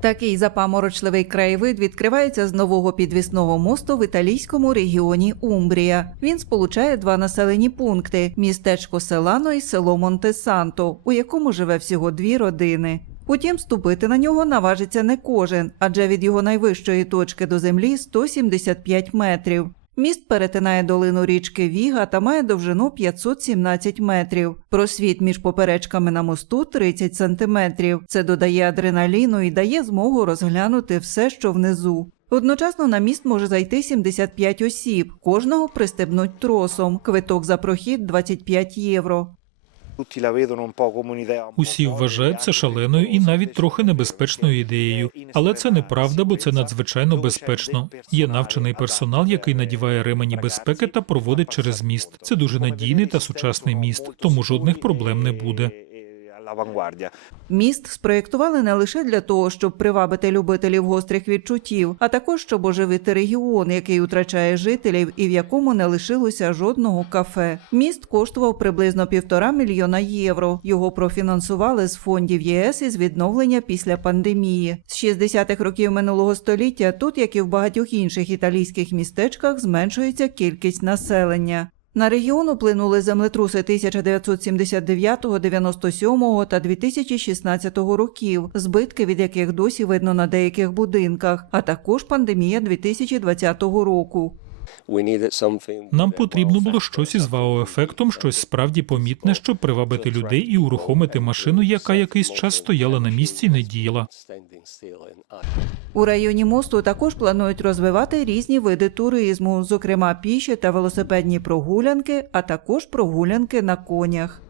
Такий запаморочливий краєвид відкривається з нового підвісного мосту в італійському регіоні Умбрія. Він сполучає два населені пункти: містечко Селано і село Монтесанто, у якому живе всього дві родини. Утім, ступити на нього наважиться не кожен, адже від його найвищої точки до землі 175 метрів. Міст перетинає долину річки Віга та має довжину 517 метрів. Просвіт між поперечками на мосту 30 сантиметрів. Це додає адреналіну і дає змогу розглянути все, що внизу. Одночасно на міст може зайти 75 осіб, кожного пристебнуть тросом. Квиток за прохід 25 євро. Усі вважають це шаленою і навіть трохи небезпечною ідеєю. Але це неправда, бо це надзвичайно безпечно. Є навчений персонал, який надіває ремені безпеки та проводить через міст. Це дуже надійний та сучасний міст, тому жодних проблем не буде. Міст спроєктували не лише для того, щоб привабити любителів гострих відчуттів, а також щоб оживити регіон, який втрачає жителів і в якому не лишилося жодного кафе. Міст коштував приблизно півтора мільйона євро. Його профінансували з фондів ЄС із відновлення після пандемії. З 60-х років минулого століття тут, як і в багатьох інших італійських містечках, зменшується кількість населення. На регіон вплинули землетруси 1979, 97 та 2016 років, збитки від яких досі видно на деяких будинках, а також пандемія 2020 року. Нам потрібно було щось із вау-ефектом, щось справді помітне, щоб привабити людей і урухомити машину, яка якийсь час стояла на місці і не діяла. У районі мосту також планують розвивати різні види туризму, зокрема піші та велосипедні прогулянки, а також прогулянки на конях.